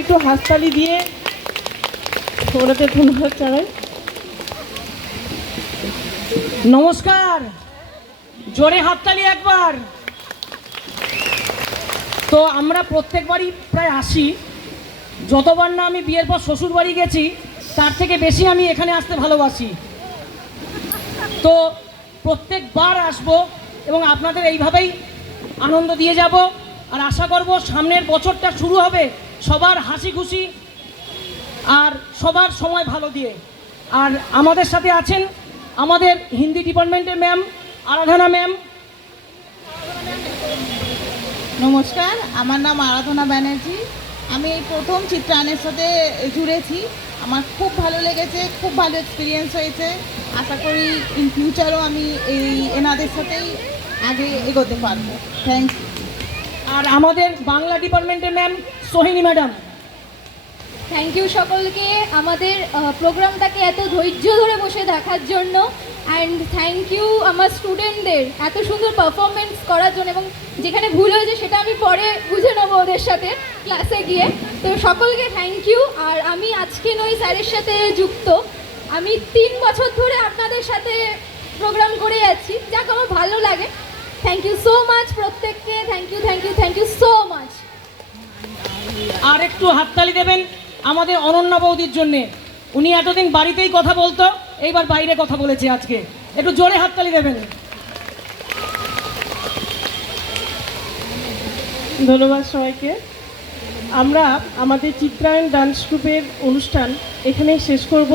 একটু হাততালি দিয়ে ওনাকে ধন্যবাদ জানাই। নমস্কার, জোরে হাততালি একবার। তো আমরা প্রত্যেকবারই প্রায় আসি, যতবার না আমি বিয়ের পর শ্বশুর বাড়ি গেছি তার থেকে বেশি আমি এখানে আসতে ভালোবাসি। তো প্রত্যেকবার আসবো এবং আপনাদের এইভাবেই আনন্দ দিয়ে যাব। আর আশা করব সামনের বছরটা শুরু হবে সবার হাসি খুশি আর সবার সময় ভালো দিয়ে। আর আমাদের সাথে আছেন আমাদের হিন্দি ডিপার্টমেন্টের ম্যাম আরাধনা ম্যাম। নমস্কার, আমার নাম আরাধনা ব্যানার্জি। আমি এই প্রথম চিত্রায়নের সাথে জুড়েছি। আমার খুব ভালো লেগেছে, খুব ভালো এক্সপিরিয়েন্স হয়েছে। আশা করি ইন ফিউচারও আমি এনাদের সাথেই আগে এগোতে পারবো। Thank you. আর আমাদের বাংলা ডিপার্টমেন্টের ma'am Sohini madam. Thank you সকলকে আমাদের প্রোগ্রামটাকে এত ধৈর্য ধরে বসে দেখার জন্য। অ্যান্ড থ্যাংক ইউ আমার স্টুডেন্টদের এত সুন্দর পারফরমেন্স করার জন্য, এবং যেখানে ভুল হয়েছে সেটা আমি পরে বুঝে নেবো ওদের সাথে ক্লাসে গিয়ে। তো সকলকে থ্যাংক ইউ। আর আমি আজকে নই স্যারের সাথে যুক্ত, আমি 3 বছর ধরে আপনাদের সাথে প্রোগ্রাম করে যাচ্ছি, যাক আমার ভালো লাগে। থ্যাংক ইউ সো মাচ প্রত্যেককে, thank you thank you thank you so much. আর একটু হাততালি দেবেন আমাদের অনন্যা বৌদির জন্যে। উনি এতদিন বাড়িতেই কথা বলতো, এইবার বাইরে কথা বলেছে আজকে। একটু জোরে হাততালি দেবেন। ধন্যবাদ সবাইকে। আমরা আমাদের চিত্রায়ণ ডান্স গ্রুপের অনুষ্ঠান এখানেই শেষ করব।